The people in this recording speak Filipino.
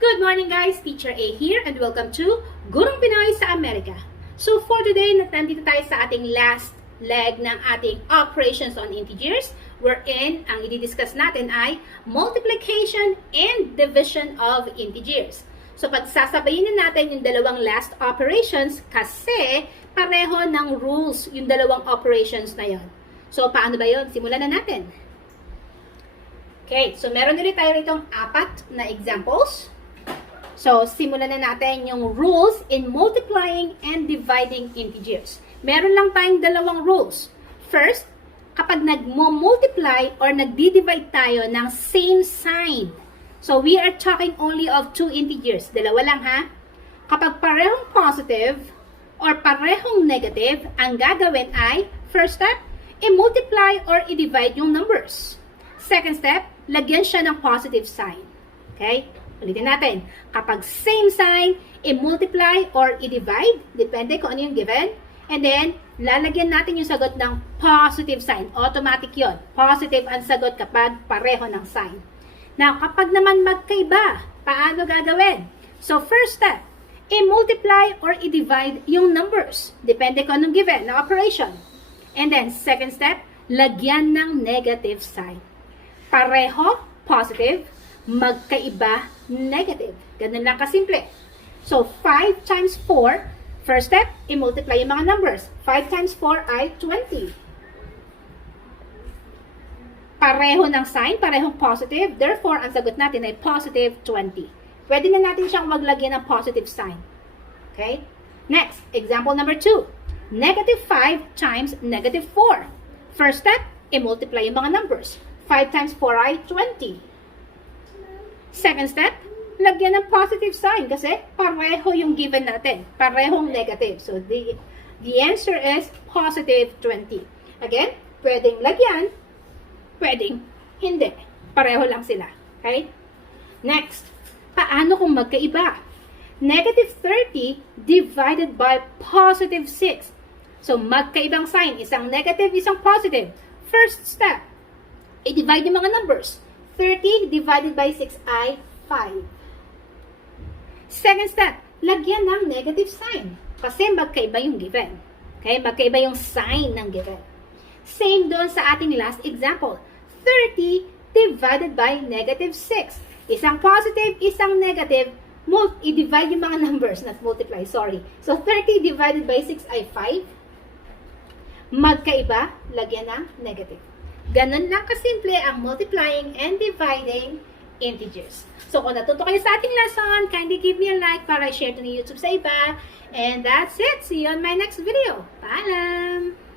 Good morning guys! Teacher A here and welcome to Gurong Pinoy sa Amerika. So for today, nandito tayo sa ating last leg ng ating operations on integers wherein ang i-discuss natin ay multiplication and division of integers. So pagsasabayin na natin yung dalawang last operations kasi pareho ng rules yung dalawang operations na yon. So paano ba yon? Simulan na natin. Okay, so meron ulit tayo ritong apat na examples. So, simulan na natin yung rules in multiplying and dividing integers. Meron lang tayong dalawang rules. First, kapag nag-multiply or nagdi-divide tayo ng same sign. So, we are talking only of two integers. Dalawa lang ha. Kapag parehong positive or parehong negative, ang gagawin ay, first step, i-multiply or i-divide yung numbers. Second step, lagyan siya ng positive sign. Okay? Ulitin natin. Kapag same sign, i-multiply or i-divide, depende kung ano yung given. And then, lalagyan natin yung sagot ng positive sign. Automatic yon. Positive ang sagot kapag pareho ng sign. Now, kapag naman magkaiba, paano gagawin? So, first step, i-multiply or i-divide yung numbers. Depende kung anong given na operation. And then, second step, lagyan ng negative sign. Pareho, positive, magkaiba, negative. Ganun lang kasimple. So, 5 times 4, first step, i-multiply yung mga numbers. 5 times 4 ay 20. Pareho ng sign, parehong positive. Therefore, ang sagot natin ay positive 20. Pwede na natin siyang maglagyan ng positive sign. Okay? Next, example number 2. Negative 5 times negative 4. First step, i-multiply yung mga numbers. 5 times 4 ay 20. Second step, lagyan ng positive sign kasi pareho yung given natin. Parehong negative. So, the answer is positive 20. Again, pwedeng lagyan, pwedeng hindi. Pareho lang sila. Okay? Next, paano kung magkaiba? Negative 30 divided by positive 6. So, magkaibang sign. Isang negative, isang positive. First step, i-divide yung mga numbers. 30 divided by 6 ay 5. Second step, lagyan ng negative sign. Kasi magkaiba yung given. Okay? Magkaiba yung sign ng given. Same doon sa ating last example. 30 divided by negative 6. Isang positive, isang negative. I-divide yung mga numbers, not multiply, sorry. So, 30 divided by 6 ay 5. Magkaiba, lagyan ng negative. Ganun lang kasimple ang multiplying and dividing integers. So, kung natuto kayo sa ating lesson, kindly give me a like para i-share to ni YouTube sa iba. And that's it. See you on my next video. Paalam!